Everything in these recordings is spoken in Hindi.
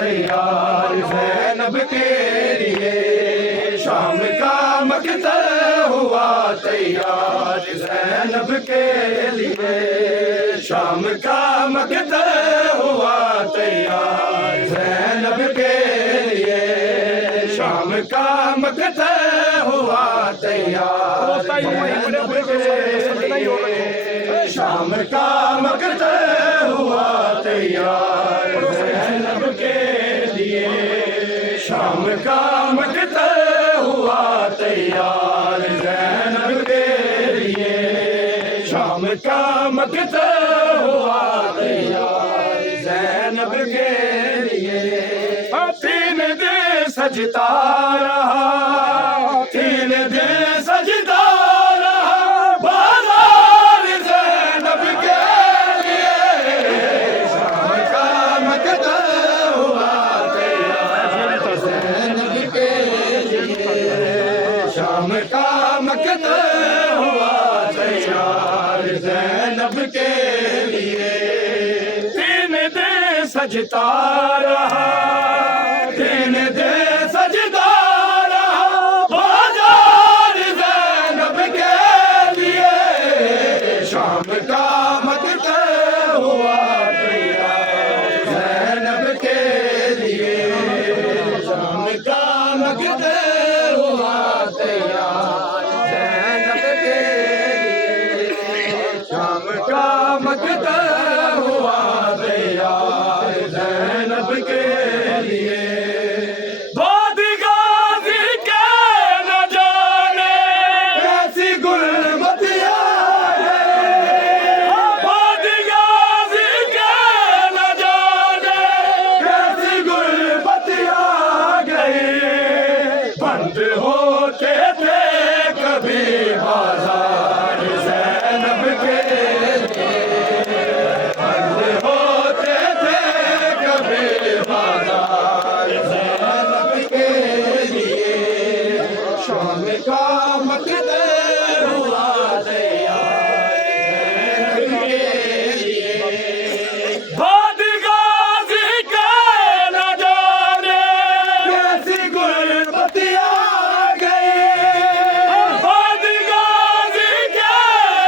तैयार ज़ैनब के लिए। शाम का मकतल हुआ तैयार ज़ैनब के लिए। शाम का मकतल हुआ तैयार ज़ैनब के लिए। शाम का मकतल हुआ तैयार ज़ैनब के लिए। शाम का मकतल हुआ तैयार ज़ैनब के लिए। शाम का मकतल हुआ तैयार ज़ैनब के लिए। शाम का मकतल हुआ तैयार ज़ैनब के लिए। 3 दिन सजता रहा, 3 दिन सजता रहा बाज़ार ज़ैनब के लिए। शाम का मकतल हुआ तैयार ज़ैनब के लिए। शाम का मकतल हुआ तैयार ज़ैनब के लिए। 3 दिन सजता रहा, 3 दिन सजता रहा बाज़ार ज़ैनब के लिए। शाम का मकतल हुआ तैयार ज़ैनब के लिए। शाम का मकतल हुआ तैयार ज़ैनब के लिए। शाम का मकतल हुआ तैयार ज़ैनब के लिए। बादगाज़ी के न जाने कैसी गुलमतिया है। बादगाज़ी के न जाने कैसी गुलमतिया गई। बंद होते थे कभी बाज़ार ज़ैनब के लिए। बंद होते थे कभी बाज़ार ज़ैनब के लिए। शाम का मकतल हुआ तैयार ज़ैनब के लिए। बादगाज़ी के न जाने कैसी गुलमतिया गई। बादगाज़ी के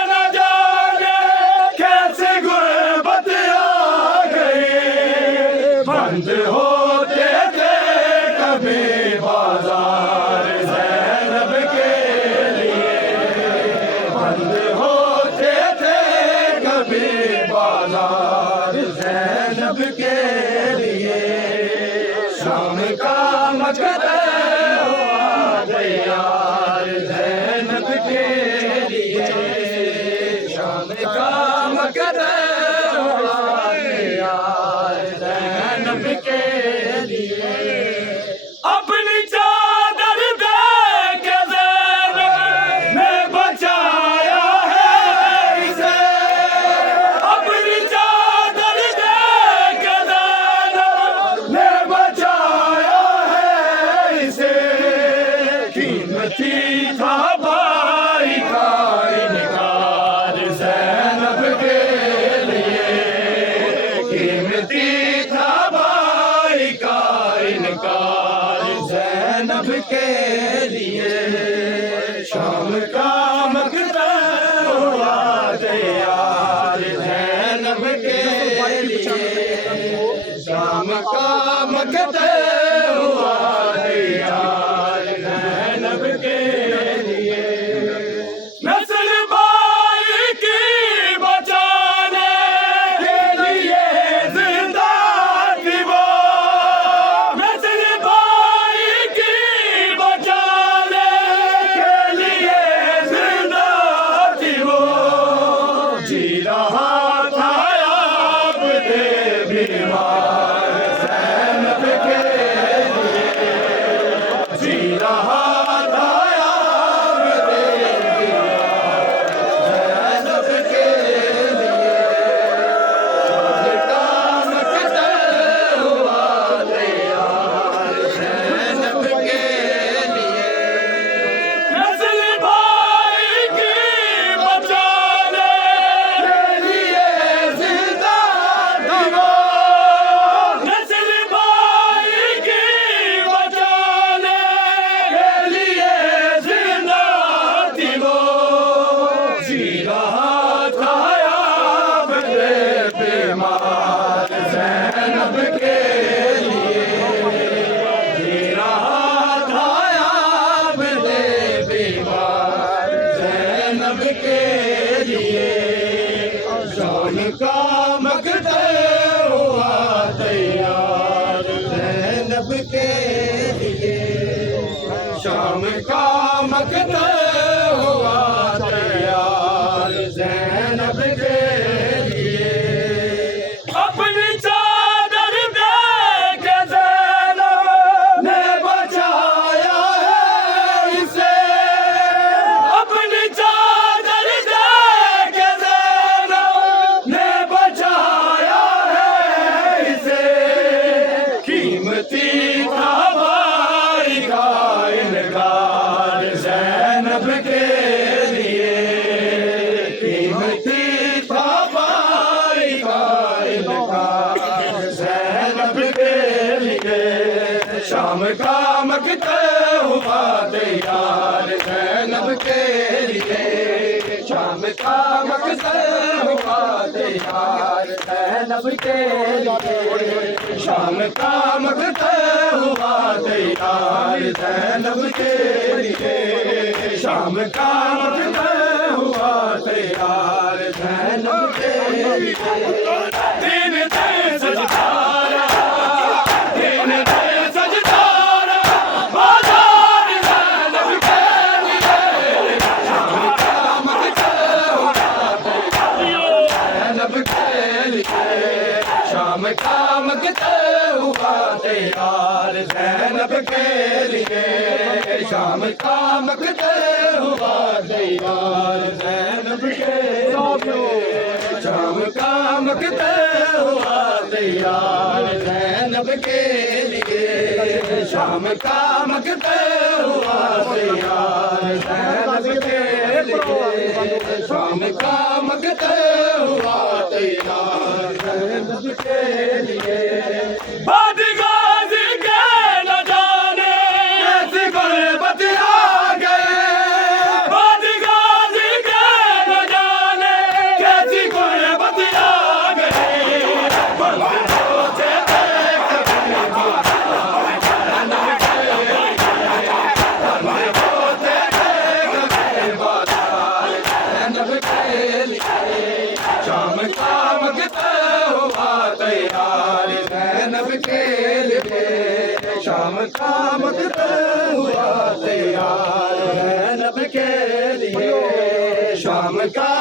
न जाने कैसी गुलमतिया गई। बंद होते थे कभी बाज़ार ज़ैनब के लिए। बंद होते थे कभी बाज़ार ज़ैनब के लिए। शाम का मकतल हुआ तैयार ज़ैनब के लिए। शाम का मकतल हुआ तैयार ज़ैनब के लिए। अपनी चादर दे के ज़ैनब ने बचाया है इसे। अपनी चादर दे के ज़ैनब ने बचाया है इसे। कीमती था भाई का इनकार ज़ैनब के लिए। कीमती था भाई का इनकार ज़ैनब के लिए। शाम का मकतल हुआ तैयार ज़ैनब के लिए। शाम का मकतल हुआ तैयार ज़ैनब के लिए। नस्ल भाई की बचाने के लिए जिंदा थी वो। नस्ल भाई की बचाने के लिए जिंदा थी वो। जी रहा था आप दे बीमार ज़ैनब के लिए। जी रहा था आप दे बीमार ज़ैनब के लिए। शाम का मकतल हुआ तैयार ज़ैनब के लिए। नस्ल भाई की बचाने के लिए जिंदा थी वो। कीमती था भाई का इनकार ज़ैनब के लिए, कीमती था भाई का इनकार ज़ैनब के लिए। शाम का मकता हुआ तैयार ज़ैनब के लिए, शाम का मकता हुआ तैयार ज़ैनब के लिए, शाम का मकता हुआ तैयार ज़ैनब के लिए, शाम का मकता हुआ तैयार ज़ैनब के लिए। दिन दे सजदारा, दिन दे सजदारा, बाजार ज़ैनब के लिए, शाम का मकता हुआ तैयार ज़ैनब के लिए, शाम का मकता हुआ तैयार ज़ैनब के लिए, शाम का मकता हुआ तैयार ज़ैनब के लिए, शाम का मकता हुआ तैयार ज़ैनब के लिए, शाम का मकता हुआ तैयार ज़ैनब के लिए, शाम का मकता हुआ तैयार ज़ैनब के लिए। बादगाज़ी के न जाने कैसी गुर्बत आ गए, बादगाज़ी के न जाने कैसी गुर्बत आ गए। बंद होते थे कभी ज़ैनब के लिए, बंद होते थे कभी बाजार ज़ैनब के लिए, शाम का मकता हुआ तैयार ज़ैनब के लिए, शाम का मकता हुआ तैयार ज़ैनब के लिए, शाम का